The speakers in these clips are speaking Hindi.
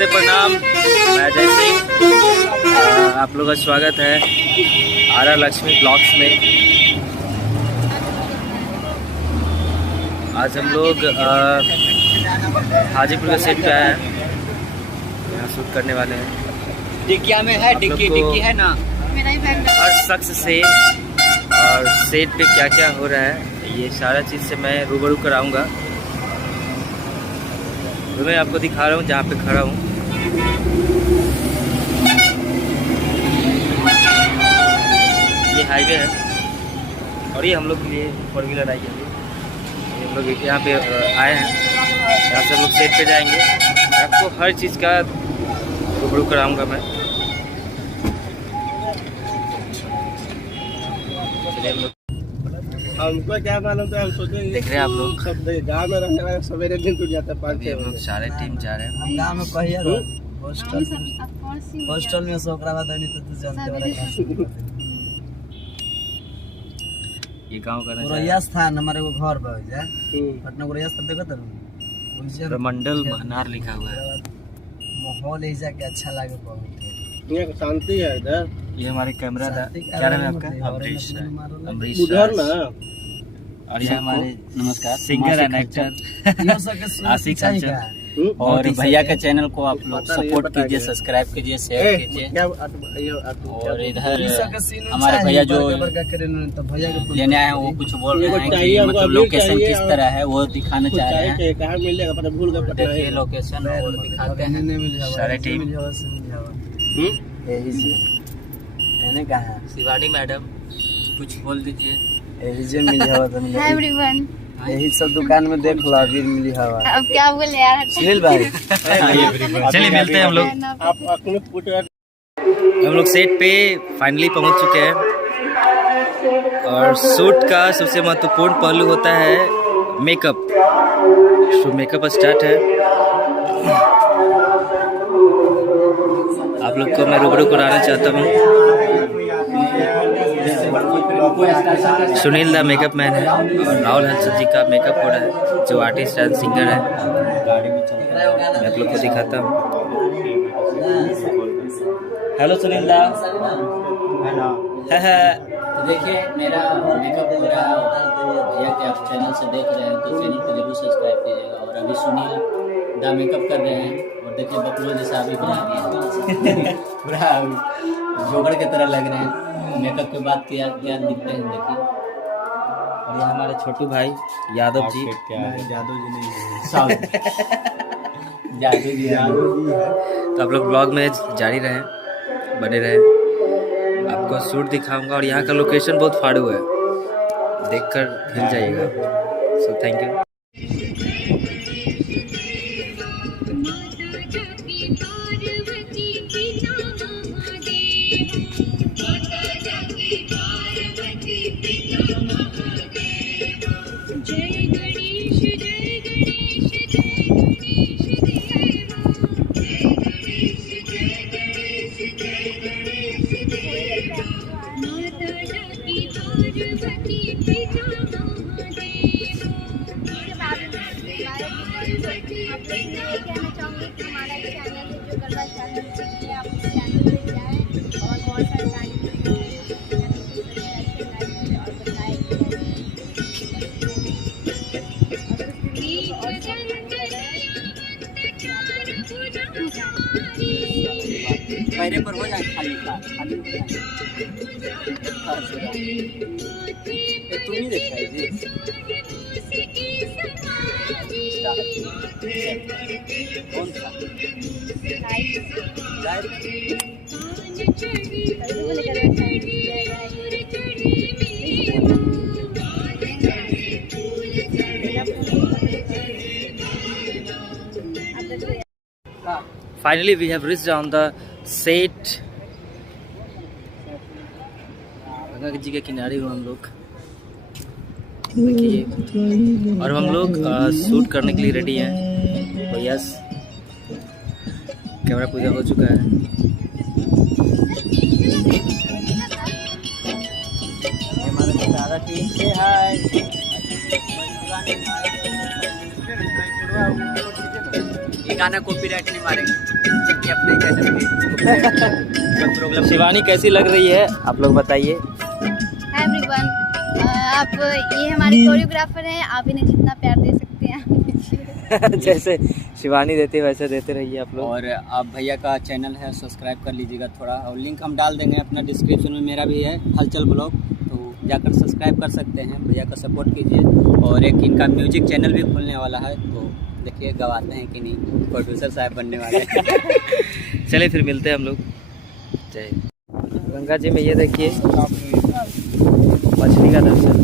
नमस्ते प्रणाम, मैं अजय सिंह। आप लोगों का स्वागत है आर लक्ष्मी ब्लॉग्स में। आज हम लोग हाजीपुर के सेट पे आए हैं, यहाँ शूट करने वाले हैं। डिक्किया में है, डिक्की है ना। हर शख्स से और सेट पे क्या क्या हो रहा है ये सारा चीज़ से मैं रूबरू कराऊंगा। तो मैं आपको दिखा रहा हूँ जहाँ पे खड़ा हूँ। ये हाईवे है और ये हम लोग के लिए 4 व्हीलर आई है। ये हम लोग यहाँ पे आए हैं, यहाँ से हम लोग सेट पे जाएंगे। आपको हर चीज़ का रूबरू कराऊंगा मैं। चलिए हम लोग, हमको क्या मालूम था, हम सोचे देख रहे हैं आप लोग सब गाँव में रहने वाले सवेरे दिन टूट जाता है 5-6 हम लोग सारे टीम जा रहे हैं। हम गांव में कहिए हॉस्टल में सो ओकरा बाद नहीं तो तू जानते वाला ये गांव का नजारा गोरैया स्थान हमारे को घर बा जा पटना गोरैया स्थान देखत रहो मंडल महनार लिखा हुआ है। माहौल ऐसा के अच्छा लागे बहुत। यहाँ शांति है इधर। ये हमारे कैमरा था, क्या नाम है आपका? अमरीश उधर ना। और ये हमारे नमस्कार सिंगर एंड एक्टर आशिक अंचल। और भैया के चैनल को आप लोग सपोर्ट कीजिए, सब्सक्राइब कीजिए, शेयर कीजिए। और इधर हमारे भैया जो लेने आए हैं वो कुछ बोल रहे हैं कि मतलब लोकेशन किस तरह है वो दिखाना चाह रहे हैं। कहाँ मिलेगा पता भूल गए। देखिए लोकेशन और दिखाते हैं सारे टीम। यही से मैंने कहा शिवानी मैडम कुछ बोल दीजिए। यही से मिली हवा तो मिली एवरीवन। यही सब दुकान में देख लो अभी मिली हवा। अब क्या बोले यार सुनील भाई। चलिए मिलते हैं हम लोग। हम लोग सेट पे फाइनली पहुंच चुके हैं और शूट का सबसे महत्वपूर्ण पहलू होता है मेकअप। तो मेकअप स्टार्ट है। आप लोग को मैं रूबरू कराना चाहता हूँ। सुनील दा मेकअप मैन है और राहुल हंसद जी का मेकअप हो रहा है जो आर्टिस्ट एंड सिंगर है। मैं आप लोग को दिखाता हूँ। हेलो सुनील दा। तो देखिए मेरा मेकअप हो रहा है। भैया के आप चैनल से देख रहे हैं तो चैनल को जरूर सब्सक्राइब कीजिएगा। और अभी सुनील दा मेकअप कर रहे हैं और देखिए बकलो जैसा अभी बना दिया पूरा जोगर की तरह लग रहे हैं। मेकअप के बाद क्या क्या दिखते हैं देखिए। और ये हमारे छोटू भाई यादव जी। जादू जी नहीं जादू जी तो आप लोग ब्लॉग में जारी रहें, बने रहें। आपको शूट दिखाऊंगा और यहाँ का लोकेशन बहुत फाड़ू है, देखकर हिल जाइएगा। So thank you. पैरे पर हो जाए खाली खाली तू नहीं देखा है जी। कौन सा Finally we have reached on the set। Ganga ji के किनारे हो हम लोग, देखिए। और हम लोग शूट करने के लिए रेडी हैं। तो यस, कैमरा पूजा हो चुका है। हमारे सारा टीम से हाय। गाना कॉपीराइट नहीं मारेंगे, क्योंकि अपने चैनल पे प्रॉब्लम। शिवानी कैसी लग रही है आप लोग बताइए। एवरीवन, आप ये हमारे कोरियोग्राफर हैं, आप इन्हें जितना प्यार दे सकते हैं जैसे शिवानी देते हैं वैसे देते रहिए आप लोग। और आप भैया का चैनल है, सब्सक्राइब कर लीजिएगा थोड़ा, और लिंक हम डाल देंगे अपना डिस्क्रिप्शन में। मेरा भी है हलचल ब्लॉग, तो जाकर सब्सक्राइब कर सकते हैं, भैया का सपोर्ट कीजिए। और एक इनका म्यूजिक चैनल भी खुलने वाला है, तो देखिए गवाते हैं कि नहीं, प्रोड्यूसर साहब बनने वाले हैं। चलिए फिर मिलते हैं हम लोग। जय गंगा जी में ये देखिए मछली का दर्शन।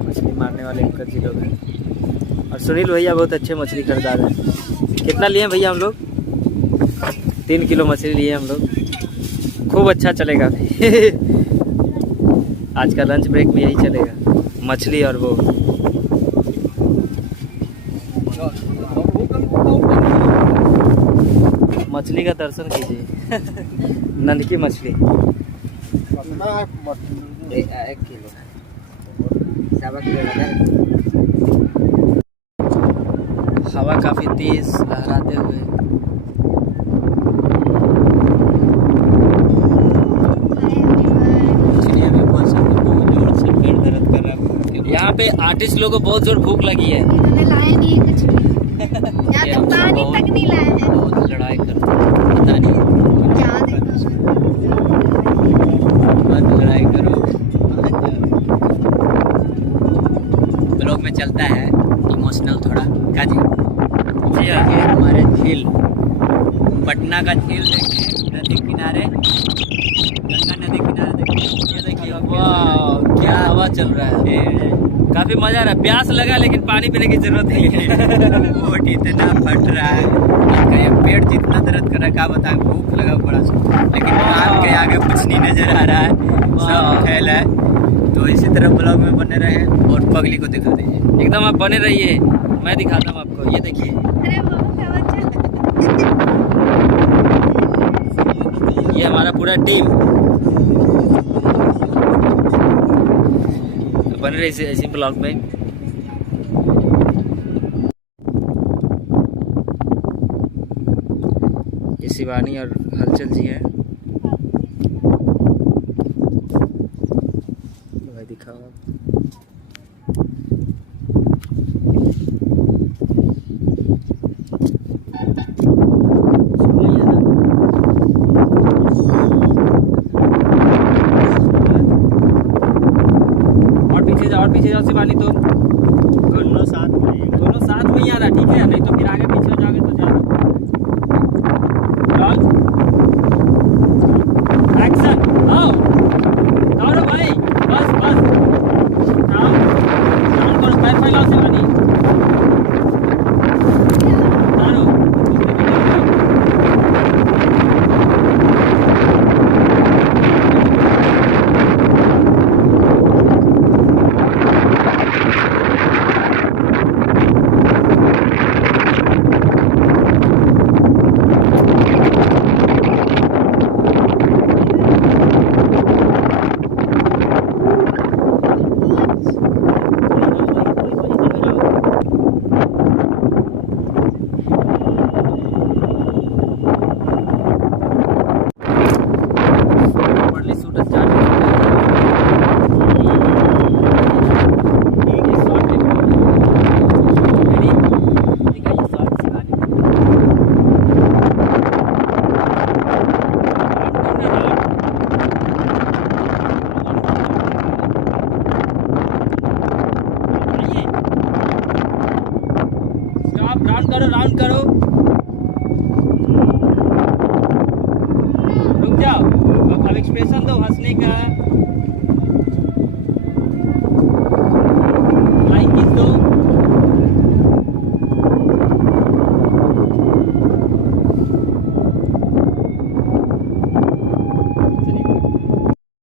मछली मारने वाले अंकल जी लोग हैं, और सुनील भैया बहुत अच्छे मछली खरीदार हैं। कितना लिए भैया हम लोग? 3 किलो मछली लिए हम लोग। खूब अच्छा चलेगा आज का लंच ब्रेक में यही चलेगा, मछली और वो। मछली का दर्शन कीजिए नन्ही मछली 1 किलो। हवा काफी तेज लहराते हुए। यहाँ पे आर्टिस्ट लोगों को बहुत जोर भूख लगी है। इन्होंने लाए नहीं कुछ भी, यहाँ तक पानी तक नहीं लाए हैं। बहुत लड़ाई करते हैं, पता नहीं क्या देखो, मत लड़ाई करो। ब्लॉग में चलता है इमोशनल थोड़ा काजी। ये हमारे झील, पटना का झील देखिए, नदी किनारे, गंगा नदी किनारे देखिए। ये देखिए वाह क्या हवा चल रहा है, काफी मजा आ रहा है। प्यास लगा लेकिन पानी पीने की जरूरत नहीं है। वोट इतना फट रहा है, कहीं पेट जितना दर्द कर रहा है, क्या बताएं, भूख लगा बड़ा सा, लेकिन कान के आगे कुछ नहीं नजर आ रहा है, सब फैल है। तो इसी तरह ब्लॉग में बने रहे और पगली को दिखा दीजिए। एकदम आप बने रहिए, मैं दिखाता हूँ आपको। ये देखिए अरे वो क्या बच्चा। ये हमारा पूरा टीम बने रही इसी ब्लॉग में। ये शिवानी और हलचल जी हैं। भाई दिखाओ और पीछे जाओ शिवानी। तो दोनों साथ में ही आ रहा, ठीक है, नहीं तो फिर आगे पीछे हो जाओगे तो जाओ। एक्शन, आओ दौड़ो भाई, बस बस आओ, करो, पैर फैलाओ शिवानी, दौड़ो। राउंड करो, रुक जाओ, अब एक्सप्रेशन दो हंसने का, लाइन किस दो।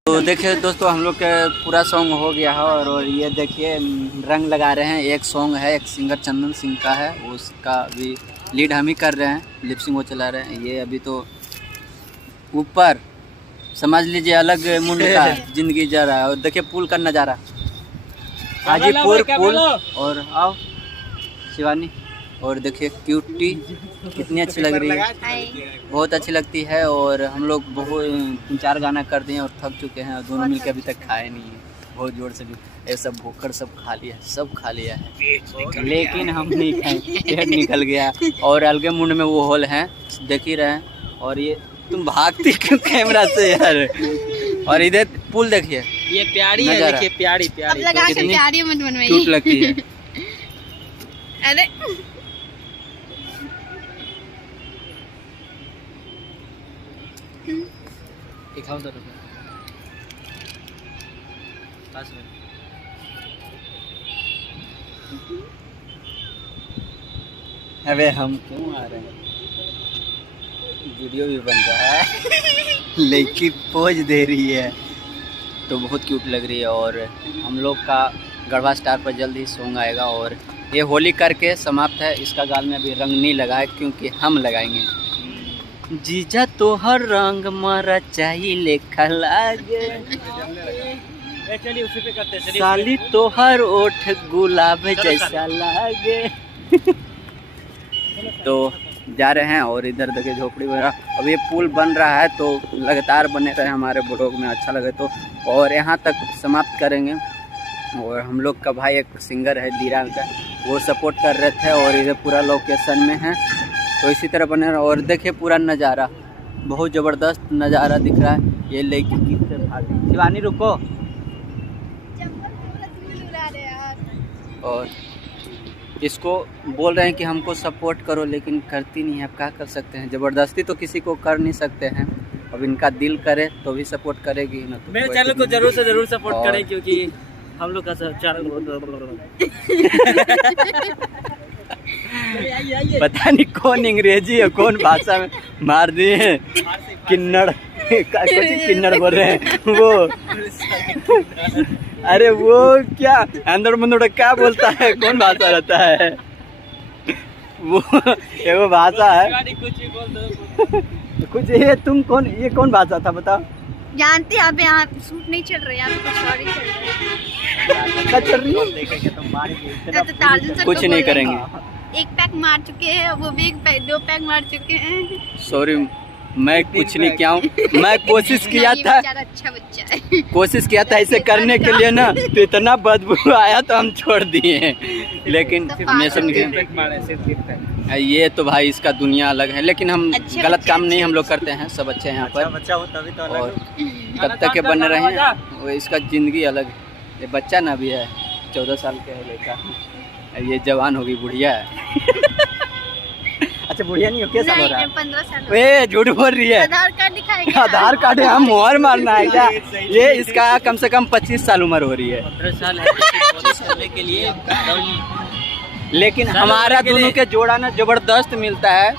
तो देखिए दोस्तों, हम लोग का पूरा सॉन्ग हो गया है और ये देखिए रंग लगा रहे हैं। एक सॉन्ग है, एक सिंगर चंदन सिंह का है, उसका भी लीड हम ही कर रहे हैं, लिपसिंग वो चला रहे हैं। ये अभी तो ऊपर समझ लीजिए अलग मुंड का जिंदगी जा रहा है। और देखिए पुल का नज़ारा, हाजीपुर पुल। और आओ शिवानी, और देखिए क्यूटी कितनी अच्छी लग रही है, बहुत अच्छी लगती है। और हम लोग बहुत 3-4 गाना कर दिए और थक चुके हैं, और दोनों मिलकर अभी तक खाए नहीं है, बहुत जोर से। ये सब भूखकर सब खा लिया, सब खा लिया है, लेकिन हम नहीं खाए, पेट निकल गया। और अलगे मुंड में वो होल है, देख ही रहे हैं। और ये तुम भागती क्यों कैमरा से यार? और इधर पुल देखिए, ये प्यारी है, देखिए प्यारी प्यारी, कितनी प्यारी मत बनवाइए, क्यूट लगती है। अरे दिखाओ तो पास में। अबे हम क्यों आ रहे हैं, वीडियो भी बन रहा है लेकिन पोज दे रही है, तो बहुत क्यूट लग रही है। और हम लोग का गढ़वा स्टार पर जल्द ही सॉन्ग आएगा। और ये होली करके समाप्त है, इसका गाल में अभी रंग नहीं लगा है क्योंकि हम लगाएंगे। जीजा तो हर रंग मारा चाहिए लेखा लागे, चलिए उसी पे करते हैं, साली तो हर ओठ गुलाब जैसा लागे। तो जा रहे हैं, और इधर देखिए झोपड़ी वगैरह। अब ये पुल बन रहा है, तो लगातार बने रहे हमारे ब्लॉग में, अच्छा लगे तो। और यहाँ तक समाप्त करेंगे। और हम लोग का भाई एक सिंगर है दीरा का, वो सपोर्ट कर रहे थे, और इधर पूरा लोकेशन में है, तो इसी तरह बने रहा। और देखिए पूरा नज़ारा, बहुत ज़बरदस्त नज़ारा दिख रहा है। ये लेके किससे भागी, शिवानी रुको। और इसको बोल रहे हैं कि हमको सपोर्ट करो, लेकिन करती नहीं है, अब क्या कर सकते हैं, ज़बरदस्ती तो किसी को कर नहीं सकते हैं। अब इनका दिल करे तो भी सपोर्ट करेगी ना। तो मेरे चैनल को जरूर से जरूर सपोर्ट करें, क्योंकि हम लोग का चैनल पता नहीं कौन अंग्रेजी है कौन भाषा में मार दिए हैं, किन्नड़ कुछ किन्नड़ बोल रहे हैं वो। अरे वो क्या अंदर मंदर क्या बोलता है, कौन भाषा रहता है वो, एगो भाषा है कुछ। ये तुम कौन, ये कौन भाषा था बताओ? जानते हैं, अब यहाँ शूट नहीं चल रहा है, यहाँ पे कुछ और ही चल रहा है। क्या चल रही है? तो टार्जन सर कुछ को नहीं बोले, करेंगे। एक पैक मार चुके हैं, वो भी 2 पैक मार चुके हैं। सॉरी, मैं कुछ नहीं किया हूँ, मैं कोशिश किया ये था, बेचारा अच्छा बच्चा है। कोशिश किया था इसे करने के लिए ना, तो इतना बदबू आया तो हम छोड़ दिए, लेकिन मैं समझ ये तो भाई इसका दुनिया अलग है, लेकिन हम अच्छे गलत बच्चे, काम नहीं, अच्छे हम लोग करते हैं, सब अच्छे हैं यहाँ पर। बच्चा हो तभी तो और तब तक के बने रहे हैं, वो इसका ज़िंदगी अलग है। ये बच्चा ना भी है, 14 साल का है लड़का, ये जवान होगी, बुढ़िया है। अच्छा बुढ़िया नहीं हो, क्या साल हो रहा है? 15 साल। वे झूठ बोल रही है, आधार कार्ड दिखाएगा। आधार कार्ड है, हम मोहर मारना है क्या? ये इसका कम से कम 25 साल उम्र हो रही है। 15 साल है करने के लिए, लेकिन हमारा दोनों के जोड़ा ना जबरदस्त मिलता है,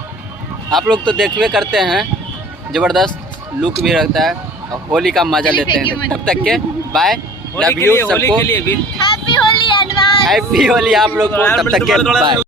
आप लोग तो देखबे करते हैं, जबरदस्त लुक भी रखता है, और होली का मजा लेते हैं। तब तक के बाय, लव यू सबको, happy Holi advance. Happy Holi आप लोग को, तब तक के बाय।